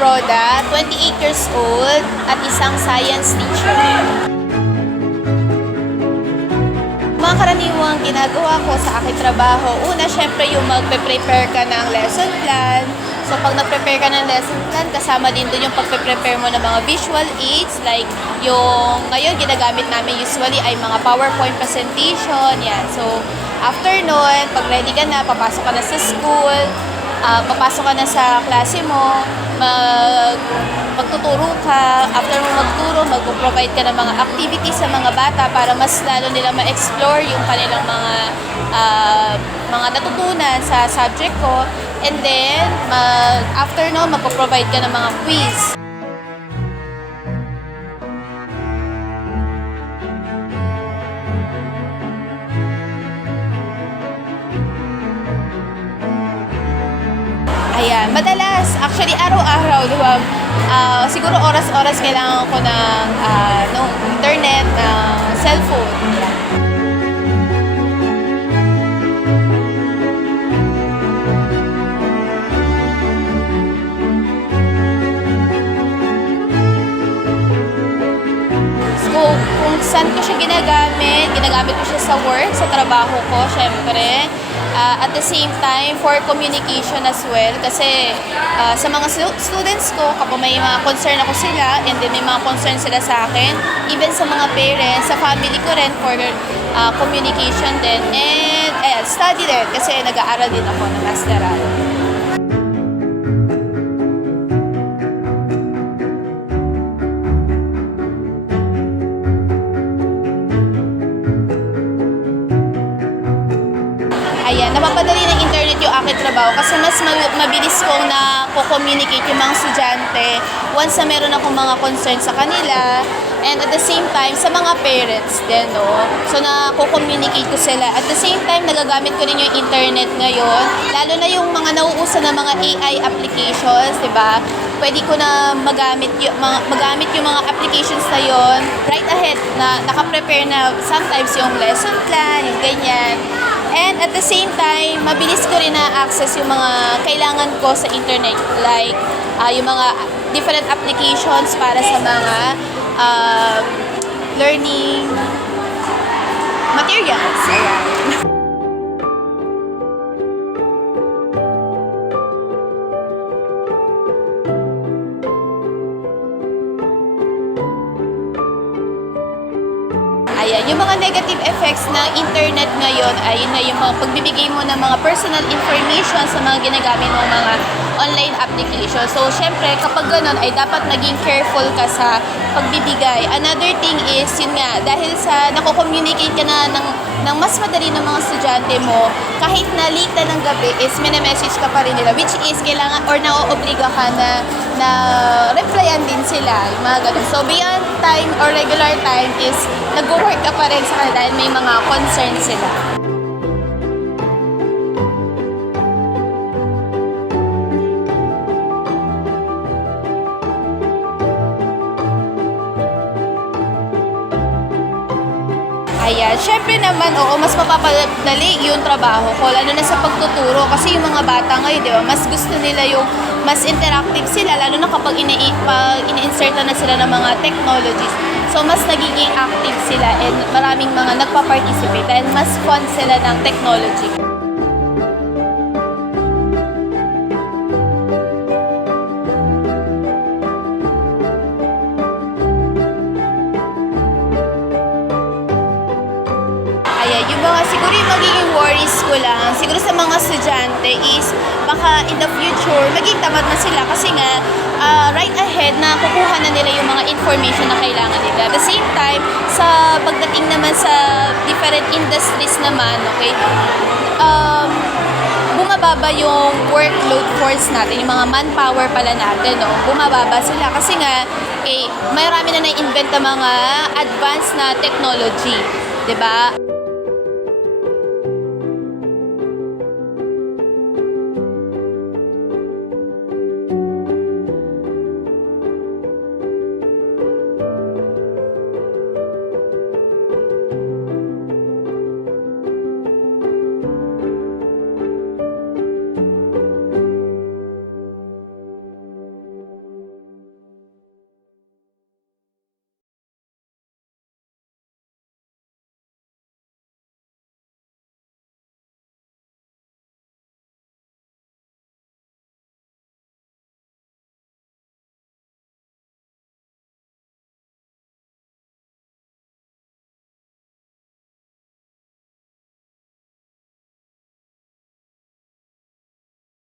Roda, 28 years old, at isang science teacher. Mga karaniwang ginagawa ko sa aking trabaho, una, syempre yung magpe-prepare ka ng lesson plan. So, pag nag-prepare ka ng lesson plan, kasama din doon yung pagpe-prepare mo ng mga visual aids, like yung ngayon ginagamit namin usually ay mga PowerPoint presentation, yan. So, after nun, pag ready ka na, papasok ka na sa school, papasok ka na sa klase mo, magtuturo ka. After mo magturo, mag-provide ka ng mga activities sa mga bata para mas lalo nila ma-explore yung kanilang mga natutunan sa subject ko. And then, after no, magpo-provide ka ng mga quiz. Ayan, madalas, actually araw-araw, di ba? Siguro oras-oras kailangan ko ng internet, ng cellphone. So, kung saan ko siya ginagamit ko siya sa work, sa trabaho ko, syempre. At the same time, for communication as well. Kasi sa mga students ko, kapag may mga concern ako sila, and then may mga concern sila sa akin, even sa mga parents, sa family ko rin, for communication din. And study din, kasi nag-aaral din ako ng masteral. Ayan, napapadali ng internet yung aking trabaho kasi mas mabilis kong na-communicate yung mga estudyante once na meron akong mga concern sa kanila, and at the same time sa mga parents din, no? So na-communicate ko sila. At the same time, nagagamit ko rin yung internet ngayon, lalo na yung mga nauuso na mga AI applications, di ba? Pwede ko na magamit yung mga applications na yon right ahead, na naka-prepare na sometimes yung lesson plan, yung ganyan. And at the same time, mabilis ko rin na-access yung mga kailangan ko sa internet, like yung mga different applications para sa mga learning materials. Ayan. Ayan, yung mga negative effects ng internet ngayon ay yun na yung mga pagbibigay mo ng mga personal information sa mga ginagamit mong mga online application. So, syempre, kapag ganun ay dapat maging careful ka sa pagbibigay. Another thing is, yun nga, dahil sa nako-communicate ka na ng mas madali ng mga estudyante mo, kahit na late na ng gabi is message ka pa rin nila, which is kailangan or na-oobliga ka na replyan din sila, yung mga ganun. So, beyond time or regular time is nag-work ka pa rin sa kanila dahil may mga concerns sila. Ayan, syempre naman, oo, mas mapapadali yung trabaho ko, lalo na sa pagtuturo, kasi yung mga bata ngayon, di ba, mas gusto nila yung mas interactive sila, lalo na kapag ini-insert na sila ng mga technologies. So, mas nagiging active sila and maraming mga nagpa-participate dahil mas fun sila ng technology. Yung mga siguro yung magiging worries ko lang, siguro sa mga estudyante is baka in the future maging tamad na sila kasi nga right ahead na kukuha na nila yung mga information na kailangan nila. At the same time, sa pagdating naman sa different industries naman, okay, bumababa yung workload force natin, yung mga manpower pala natin, no? Bumababa sila kasi nga marami na na-invent na mga advanced na technology, 'di ba?